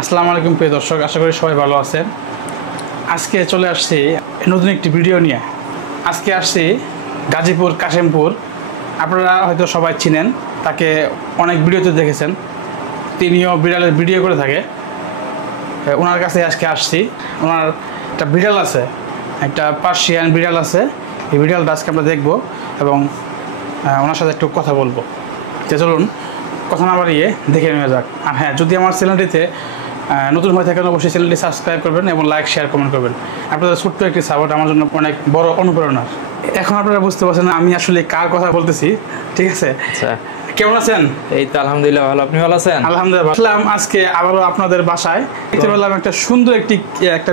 আসসালামু আলাইকুম প্রিয় দর্শক, আশা করি সবাই ভালো আছেন। আজকে চলে আসছি নতুন একটি ভিডিও নিয়ে। আজকে আসছি গাজীপুর কাশিমপুর। আপনারা হয়তো সবাই চিনেন, তাকে অনেক ভিডিওতে দেখেছেন। তিনিও বিড়ালের ভিডিও করে থাকে। ওনার কাছে আজকে আসছি। ওনার একটা বিড়াল আছে, একটা পার্সিয়ান বিড়াল আছে। এই বিড়ালটা আজকে আমরা দেখবো এবং ওনার সাথে একটু কথা বলবো। চলুন কথা না বাড়িয়ে দেখে নেওয়া যাক। আর হ্যাঁ, যদি আমার চ্যানেলটিতে নতুন হয়ে থাকেন অবশ্যই চ্যানেলটি সাবস্ক্রাইব করবেন এবং লাইক শেয়ার কমেন্ট করবেন। আপনাদের ছোট্ট একটি সাপোর্ট আমার জন্য অনেক বড় অনুপ্রেরণা। এখন আপনারা বুঝতে পারছেন আমি আসলে কার কথা বলতেছি, ঠিক আছে? আচ্ছা, কেমন আছেন? এই তো আলহামদুলিল্লাহ ভালো। আপনি ভালো আছেন? আলহামদুলিল্লাহ। আসলাম আজকে আবারও আপনাদের বাসায়। দেখতে পেলাম একটা সুন্দর একটা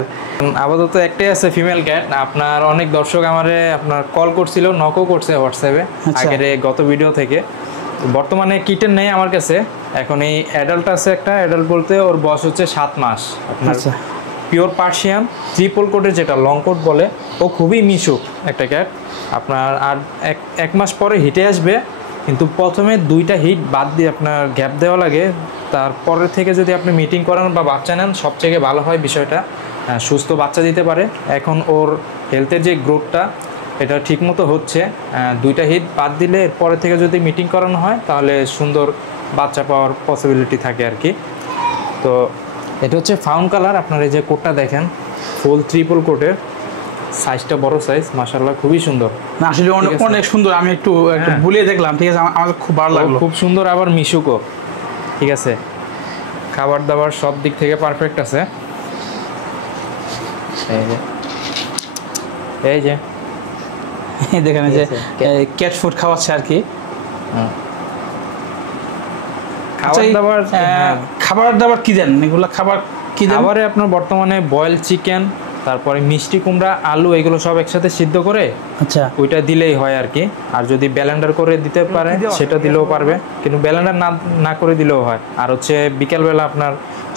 আপাতত একটাই আছে ফিমেল ক্যাট। আপনার অনেক দর্শক আমারে আপনার কল করছিল, নকও করছে হোয়াটসঅ্যাপে আগের গত ভিডিও থেকে। বর্তমানে কিটেন নেই আমার কাছে, এখন এই অ্যাডাল্ট আছে একটা। অ্যাডাল্ট বলতে ওর বয়স হচ্ছে 7 মাস। আপনার পিওর পার্সিয়ান ট্রিপল কোটের যেটা লং কোট বলে, ও খুবই মিশুক একটা ক্যাট। আপনার আর এক মাস পরে হিটে আসবে, কিন্তু প্রথমে 2টা হিট বাদ দিয়ে আপনার গ্যাপ দেওয়া লাগে। তারপরে থেকে যদি আপনি মিটিং করান বা বাচ্চা নেন সবথেকে ভালো হয় বিষয়টা, সুস্থ বাচ্চা দিতে পারে। এখন ওর হেলথের যে গ্রোথটা এটা ঠিকমতো হচ্ছে। 2টা হিট বাদ দিলে এরপরে থেকে যদি মিটিং করানো হয় তাহলে সুন্দর বাচ্চা পাওয়ার পসিবিলিটি থাকে আর কি। তো এটা হচ্ছে ফাউন্ড কালার। আপনার এই যে কোটটা দেখেন, ফুল ট্রিপল কোটের, সাইজটা বড় সাইজ, মাশাআল্লাহ খুবই সুন্দর। না আসলে অনেক সুন্দর। আমি একটু বুলিয়ে দেখলাম, ঠিক আছে? আমার খুব ভালো লাগলো। খুব সুন্দর, আবার মিশুকও, ঠিক আছে? খাবার দাবার সব দিক থেকে পারফেক্ট আছে। এই যে দেখেন যে ক্যাট ফুড খাওয়াচ্ছে আর কি। খাবার দাবার কি দেন? এগুলো খাবার কি দেন? খাবারে আপনার বর্তমানে বয়েল চিকেন, তারপরে মিষ্টি কুমড়া, আলু, এগুলো সব একসাথে সিদ্ধ করে আচ্ছা ওইটা দিলেই হয় আর কি। আর যদি ব্লেন্ডার করে দিতে পারে সেটা দিলেও পারবে, কিন্তু ব্লেন্ডার না করে দিলেও হয়। আর হচ্ছে বিকেলবেলা আপনার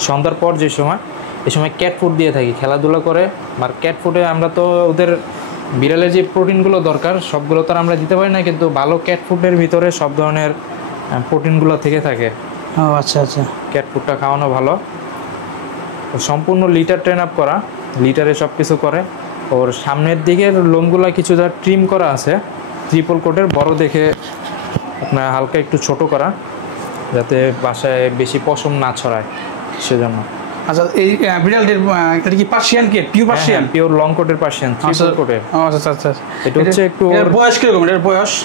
সন্ধ্যার পর যে সময়, এই সময় ক্যাট ফুড দিয়ে থাকি, খেলাধুলা করে। আর ক্যাট ফুডে আমরা তো ওদের বিড়ালের যে প্রোটিনগুলো দরকার সবগুলো তো আমরা দিতে পারি না, কিন্তু ভালো ক্যাট ফুডের ভিতরে সব ধরনের প্রোটিনগুলো থেকে থাকে। ও আচ্ছা আচ্ছা। ক্যাট ফুডটা খাওয়ানো ভালো। সম্পূর্ণ লিটার ট্রেন আপ করা, লিটারে সব কিছু করে। ওর সামনের দিকের লোমগুলা কিছুটা ট্রিম করা আছে, ট্রিপল কোটের, বড় দেখে আপনার হালকা একটু ছোট করা, যাতে বাসায় বেশি পশম না ছড়ায় সেজন্য। আচ্ছা, এই বিড়ালটির এটা কি পার্সিয়ান কি? Pure Persian? পিওর লং কোটের পার্সিয়ান, ট্রিপল কোটের। আচ্ছা আচ্ছা। এটা হচ্ছে একটু এর বয়স কিরকম? এর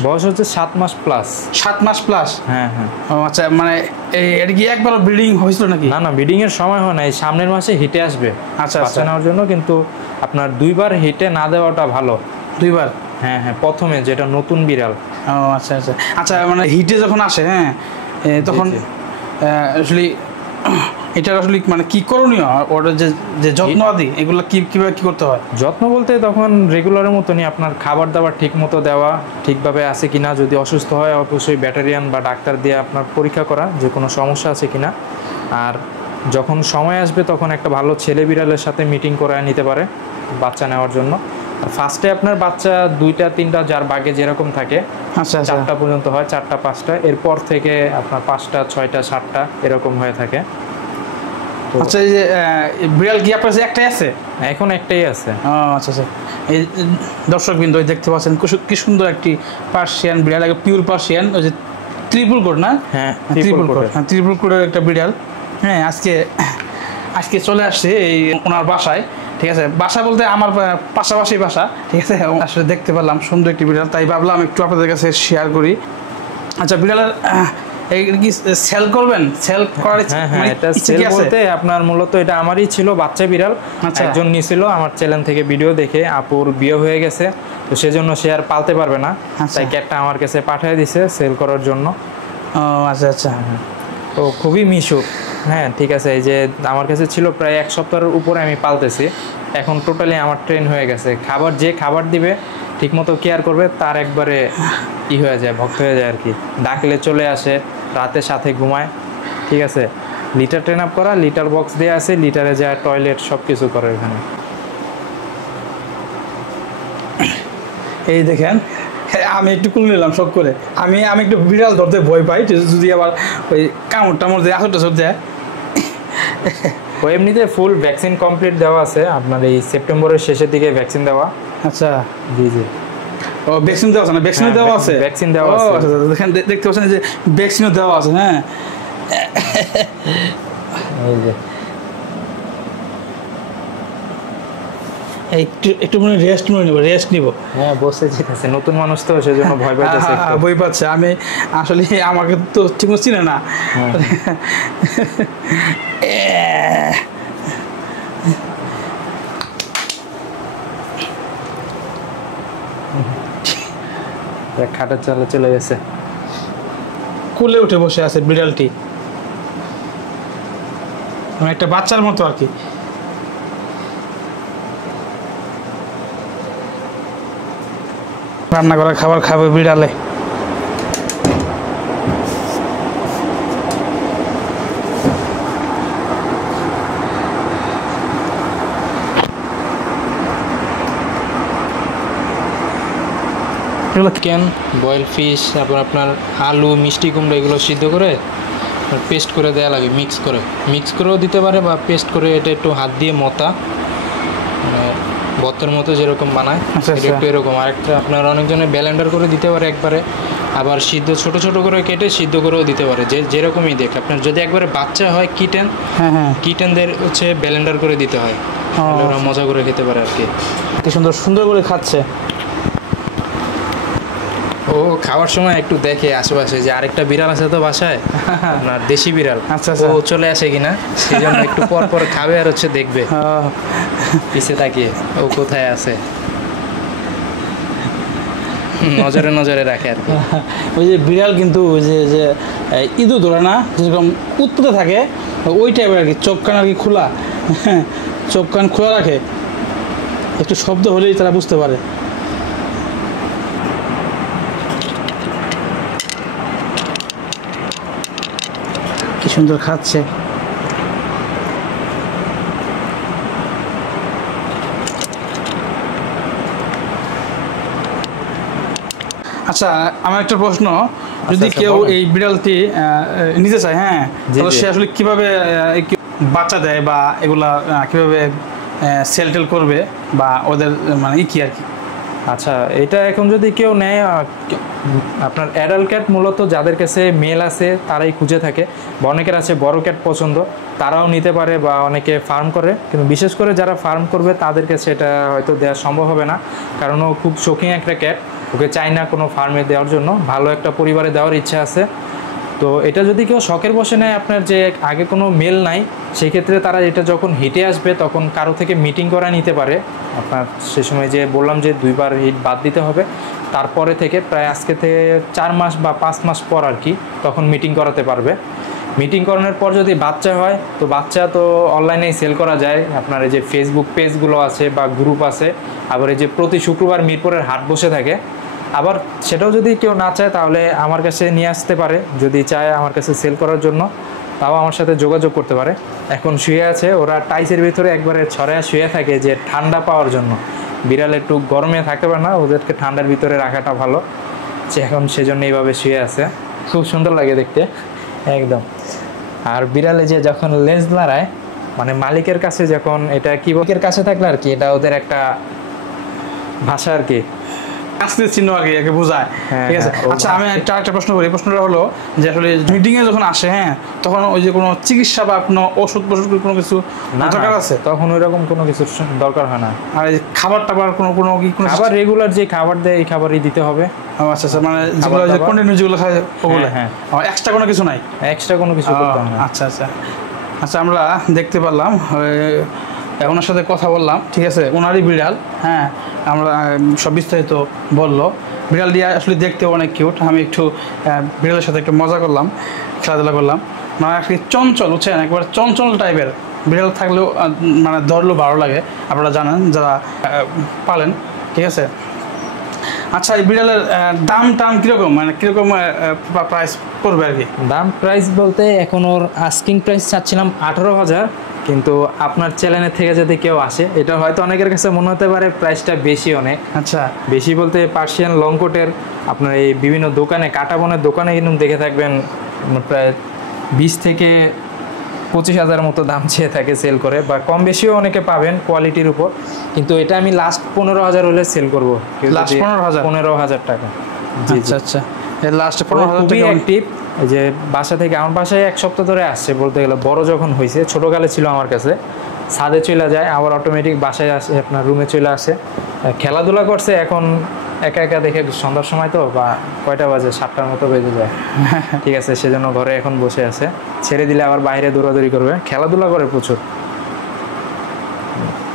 বয়স হচ্ছে 7 মাস প্লাস। 7 মাস প্লাস? হ্যাঁ হ্যাঁ। ও আচ্ছা, মানে এটা কি একবার ব্রিডিং হয়েছিল নাকি? না, ব্রিডিং এর সময় হয় না, এই সামনের মাসে হিটে আসবে আচ্ছা বাচ্চা নেওয়ার জন্য। কিন্তু আপনার 2বার হিটে না দেওয়াটা ভালো। 2বার? হ্যাঁ হ্যাঁ, প্রথমে যেটা নতুন বিড়াল। ও আচ্ছা আচ্ছা আচ্ছা। মানে হিটে যখন আসে, হ্যাঁ, তখন আসলে এটা আসলে মানে কি করণীয়? ওটা যে যত্ন আদি এগুলো কিভাবে কি করতে হয়? যত্ন বলতে তখন রেগুলারের মতনই আপনার খাবার দাবার ঠিক মতো দেওয়া, ঠিকভাবে আছে কিনা। যদি অসুস্থ হয় অবশ্যই ব্যাটারিয়ান বা ডাক্তার দিয়ে আপনার পরীক্ষা করা যে কোনো সমস্যা আছে কিনা। আর যখন সময় আসবে তখন একটা ভালো ছেলে বিড়ালের সাথে মিটিং করে নিতে পারে বাচ্চা নেওয়ার জন্য। ফার্স্টে আপনার বাচ্চা 2টা 3টা, যার বাগে যেরকম থাকে, আচ্ছা 4টা পর্যন্ত হয়, 4টা 5টা, এরপর থেকে আপনার 5টা 6টা 7টা এরকম হয়ে থাকে। আচ্ছা, এই যে বিড়াল কি আপনার একটাই আছে? এখন একটাই আছে। আচ্ছা আচ্ছা। এই দর্শকবৃন্দ দেখতে পাচ্ছেন কি সুন্দর একটি পার্সিয়ান বিড়াল, পিওর পার্সিয়ান, ওই যে ট্রিপল কোট না? হ্যাঁ, ট্রিপল কোট। হ্যাঁ, ট্রিপল কোটের একটা বিড়াল। হ্যাঁ, আজকে চলে আসছে এই ওনার বাসায়, ঠিক আছে? বাসা বলতে আমার পাশাপাশি বাসা, ঠিক আছে? আসলে দেখতে পেলাম সুন্দর একটি বিড়াল, তাই ভাবলাম একটু আপনাদের কাছে শেয়ার করি। আচ্ছা, বিড়ালের কি সেল করবেন? সেল করার? হ্যাঁ, এটা সেল বলতে আপনার মূলত এটা আমারই ছিল বাচ্চা বিড়াল। একজন নিয়েছিল আমার চ্যানেল থেকে ভিডিও দেখে, আপুর বিয়ে হয়ে গেছে, তো সেজন্য সে আর পালতে পারবে না, তাই ক্যাটটা আমার কাছে পাঠিয়ে দিছে সেল করার জন্য। ও আচ্ছা আচ্ছা। তো খুবই মিশুক। হ্যাঁ, ঠিক আছে। এই যে আমার কাছে ছিল প্রায় 1 সপ্তাহের উপরে আমি পালতেছি। এখন টোটালি আমার ট্রেন হয়ে গেছে। খাবার দিবে, ঠিকমতো কেয়ার করবে, তার একবারে হয়ে যায়, ভক্ত হয়ে যায় আর কি। ডাকলে চলে আসে, রাতে সাথে ঘুমায়, ঠিক আছে? লিটার ট্রেন আপ করা, লিটার বক্স দিয়ে আছে, লিটারে যায় টয়লেট সব কিছু করে এখানে। এই দেখেন, আমি একটু কুল নিলাম শখ করে। আমি একটু বিড়াল ধরতে ভয় পাই, যদি আবার ওই কামড় টামড় দেয়, আসর টাসর দেয়। ও এমনিতে ফুল ভ্যাকসিন কমপ্লিট দেওয়া আছে, আপনার এই সেপ্টেম্বরের শেষের দিকে ভ্যাকসিন দেওয়া। আচ্ছা, জি জি। ও ভ্যাকসিন দেওয়া আছে না? ভ্যাকসিন হ্যাঁ, দেওয়া আছে, ভ্যাকসিন দেওয়া আছে। দেখেন দেখতে পাচ্ছেন যে ভ্যাকসিনও দেওয়া আছে। হ্যাঁ, এই যে একটু একটু মনে রেস্ট নিব, রেস্ট নিব। হ্যাঁ, বসে যেতেছে, নতুন মানুষ তো সেজন্য ভয় পাইতেছে একটু। বই পাচ্ছে, আমি আসলে আমাকে তো ঠিক মতো চিনে না। খাটের চালে চলে গেছে, কুলে উঠে বসে আছে বিড়ালটি, মানে একটা বাচ্চার মতো আর কি। রান্না করা খাবার খাবে বিড়ালে। এগুলো চিকেন, বয়েল ফিশ, তারপর আপনার আলু, মিষ্টি কুমড়া এগুলো সিদ্ধ করে পেস্ট করে দেওয়া লাগে, মিক্স করেও দিতে পারে, বা পেস্ট করে এটা একটু হাত দিয়ে মতা, মানে ভর্তার মতো যেরকম বানায় একটু এরকম। আরেকটা আপনার অনেকজনে ব্লেন্ডার করে দিতে পারে একবারে, আবার সিদ্ধ ছোট ছোট করে কেটে সিদ্ধ করেও দিতে পারে, যেরকমই দেখ আপনার। যদি একবারে বাচ্চা হয় কিটেন, কিটেনদের হচ্ছে ব্লেন্ডার করে দিতে হয়, ওরা মজা করে খেতে পারে আর কি। কি সুন্দর সুন্দর করে খাচ্ছে। ও খাওয়ার সময় একটু দেখে আশেপাশে যে আরেকটা বিড়াল আছে তো বাসায়, আপনার দেশি বিড়াল, ও চলে আসে কিনা, সেই জন্য একটু পর পর খাবে আর হচ্ছে দেখবে পিছে তাকিয়ে ও কোথায় আছে, নজরে নজরে রাখে আর কি। ওই যে বিড়াল কিন্তু ওই যে ইঁদুর ধরে না, যেরকম উৎপাতে থাকে ওই টাইপের আর কি, চোখ কান আর কি খোলা, চোখ কান খোলা রাখে, একটু শব্দ হলেই তারা বুঝতে পারে। কি সুন্দর খাচ্ছে। আচ্ছা, আমার একটা প্রশ্ন, যদি কেউ এই বিড়ালটি নিতে চায়, হ্যাঁ, তাহলে সে আসলে কিভাবে বাচ্চা দেয় বা এগুলা কিভাবে সেল টেল করবে, বা ওদের মানে কি আর কি? আচ্ছা, এটা এখন যদি কেউ নেয়, আপনার অ্যাডাল্ট ক্যাট মূলত যাদের কাছে মেল আছে তারাই খুঁজে থাকে, বা অনেকের আছে বড় ক্যাট পছন্দ, তারাও নিতে পারে, বা অনেকে ফার্ম করে। কিন্তু বিশেষ করে যারা ফার্ম করবে তাদের কাছে এটা হয়তো দেওয়া সম্ভব হবে না, কারণ ও খুব শৌখিন একটা ক্যাট, ওকে চাই না কোনো ফার্মে দেওয়ার জন্য, ভালো একটা পরিবারে দেওয়ার ইচ্ছা আছে। তো এটা যদি কেউ শখের বসে নেয়, আপনার যে আগে কোনো মেল নাই, সেই ক্ষেত্রে তারা এটা যখন হিটে আসবে তখন কারো থেকে মিটিং করা নিতে পারে। আপনার সে সময় যে বললাম যে 2 বার হিট বাদ দিতে হবে, তারপরে থেকে প্রায় আজকে থেকে 4 মাস বা 5 মাস পর আর কি, তখন মিটিং করাতে পারবে। মিটিং করানোর পর যদি বাচ্চা হয়, তো বাচ্চা তো অনলাইনেই সেল করা যায়, আপনার এই যে ফেসবুক পেজগুলো আছে বা গ্রুপ আছে, আবার এই যে প্রতি শুক্রবার মিরপুরের হাট বসে থাকে। আবার সেটাও যদি কেউ না চায় তাহলে আমার কাছে নিয়ে আসতে পারে, যদি চায় আমার কাছে সেল করার জন্য, তাও আমার সাথে যোগাযোগ করতে পারে। এখন শুয়ে আছে, ওরা টাইসের ভিতরে একবারে ছড়ায় শুয়ে থাকে যে ঠান্ডা পাওয়ার জন্য, বিড়াল একটু গরমে থাকতে পারে না, ওদেরকে ঠান্ডার ভিতরে রাখাটা ভালো, সে এখন সেজন্য এইভাবে শুয়ে আছে। খুব সুন্দর লাগে দেখতে একদম। আর বিড়ালে যে যখন লেজ লড়ায়, মানে মালিকের কাছে যখন, এটা কি মালিকের কাছে থাকলে আর কি, এটা ওদের একটা ভাষা আর কি, আস্তে চিহ্ন আর কি, একে বোঝায়। ঠিক আছে। আচ্ছা, আমি একটা প্রশ্ন করি। প্রশ্নটা হলো যে আসলে মিটিং এ যখন আসে, হ্যাঁ, তখন ওই যে কোনো চিকিৎসা বা কোনো ওষুধ কোনো কিছু দরকার আছে? তখন ওইরকম কোনো কিছু দরকার হয় না। আর এই খাবার টাবার কোনো খাবার রেগুলার যে খাবার দেয় এই খাবারই দিতে হবে। আচ্ছা আচ্ছা, মানে যেগুলো কন্টিনিউ যেগুলো খায় ওগুলো, হ্যাঁ, এক্সট্রা কোনো কিছু নাই, এক্সট্রা কোনো কিছু করতে হয় না। আচ্ছা আচ্ছা আচ্ছা, আমরা দেখতে পারলাম, ওনার সাথে কথা বললাম, ঠিক আছে, ওনারই বিড়াল, হ্যাঁ, আমরা সব বিস্তারিত বললো। বিড়াল দিয়ে আসলে দেখতে অনেক কিউট। আমি একটু বিড়ালের সাথে একটু মজা করলাম, খেলাধুলা করলাম। মানে আর কি চঞ্চল, বুঝছেন, একবার চঞ্চল টাইপের বিড়াল থাকলেও মানে ধরলেও ভালো লাগে, আপনারা জানেন যারা পালেন, ঠিক আছে। আচ্ছা, এই বিড়ালের দাম টাম কীরকম, মানে কীরকম প্রাইস পড়বে আর কি? দাম প্রাইস বলতে এখন ওর আস্কিং প্রাইস চাচ্ছিলাম 18,000, কিন্তু আপনার চ্যানেলের থেকে যদি কেউ আসে, এটা হয়তো অনেকের কাছে মনে হতে পারে প্রাইসটা বেশি অনেক। আচ্ছা, বেশি বলতে পার্সিয়ান লং কোটের আপনার এই বিভিন্ন দোকানে, কাটা বনের দোকানে কিন্তু দেখে থাকবেন প্রায় 20 থেকে 25,000 মতো দাম চেয়ে থাকে সেল করে, বা কম বেশিও অনেকে পাবেন কোয়ালিটির উপর, কিন্তু এটা আমি লাস্ট 15,000 হলে সেল করবো। লাস্ট 15,000? 15,000 টাকা। জি আচ্ছা আচ্ছা, এই লাস্ট 15,000 খুবই টাকা। অ্যাক্টিভ। যে বাসা থেকে, আমার বাসায় 1 সপ্তাহ ধরে আসছে বলতে গেলে, বড় যখন হয়েছে, ছোটোকালে ছিল আমার কাছে, ছাদে চলে যায়, আবার অটোমেটিক বাসায় আসে, আপনার রুমে চলে আসে, খেলাধুলা করছে। এখন একা একা দেখে সন্ধ্যার সময় তো, বা কয়টা বাজে, 7টার মতো বেজে যায়, ঠিক আছে, সেজন্য ঘরে এখন বসে আছে। ছেড়ে দিলে আবার বাইরে দৌড়াদৌড়ি করবে, খেলাধুলা করে প্রচুর।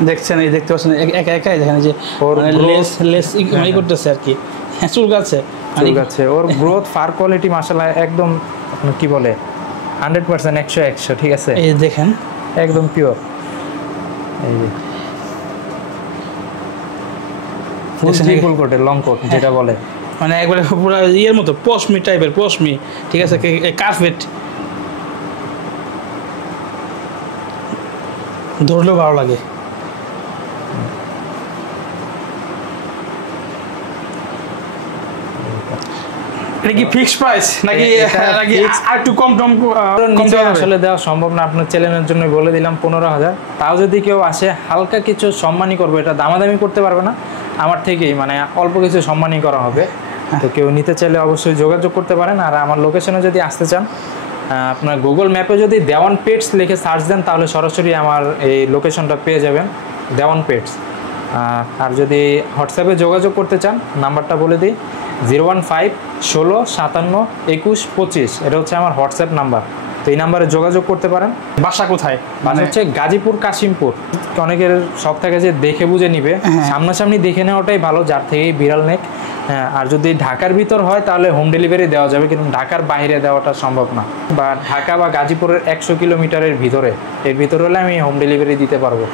দেখছেন, এই দেখতে পাচ্ছেন একা একাই দেখেন যে ওর লেস লেস করতেছে আর কি, হ্যাঁ চুলকাচ্ছে। ঠিক আছে, ওর গ্রোথ, ফার কোয়ালিটি মাশাআল্লাহ একদম, আপনার কি বলে, 100%, 100 ঠিক আছে, এই দেখেন একদম পিওর। এই যে ফুল কোটের লং কোট যেটা বলে, মানে একবারে পুরো ইয়ের মতো পশমি টাইপের, পশমি, ঠিক আছে, কার্পেট ধরলেও ভালো লাগে। এটা কি ফিক্সড প্রাইস নাকি নাকি আর একটু কম নিচে আসলে দেওয়া সম্ভব না, আপনার চ্যানেলের জন্য বলে দিলাম 15,000। তাও যদি কেউ আসে, হালকা কিছু সম্মানই করবো, এটা দামাদামি করতে পারবে না আমার থেকেই, মানে অল্প কিছু সম্মানই করা হবে। তো কেউ নিতে চাইলে অবশ্যই যোগাযোগ করতে পারেন। আর আমার লোকেশনে যদি আসতে চান, আপনার গুগল ম্যাপে যদি দেওয়ান পেটস লিখে সার্চ দেন, তাহলে সরাসরি আমার এই লোকেশনটা পেয়ে যাবেন, দেওয়ান পেটস। আর যদি হোয়াটসঅ্যাপে যোগাযোগ করতে চান, নাম্বারটা বলে দিই, 015 16 57 21 25, এটা হচ্ছে আমার হোয়াটসঅ্যাপ নাম্বার। তো এই নাম্বারে যোগাযোগ করতে পারেন। বাসা কোথায়? বাসা হচ্ছে গাজীপুর কাশিমপুর। অনেকের সব থেকে যে দেখে বুঝে নিবে, সামনাসামনি দেখে নেওয়াটাই ভালো, যার থেকেই বিড়াল নেক। হ্যাঁ, আর যদি ঢাকার ভিতর হয় তাহলে হোম ডেলিভারি দেওয়া যাবে, কিন্তু ঢাকার বাইরে দেওয়াটা সম্ভব না, বা ঢাকা বা গাজীপুরের 100 কিলোমিটারের ভিতরে, এর ভিতরে হলে আমি হোম ডেলিভারি দিতে পারবো।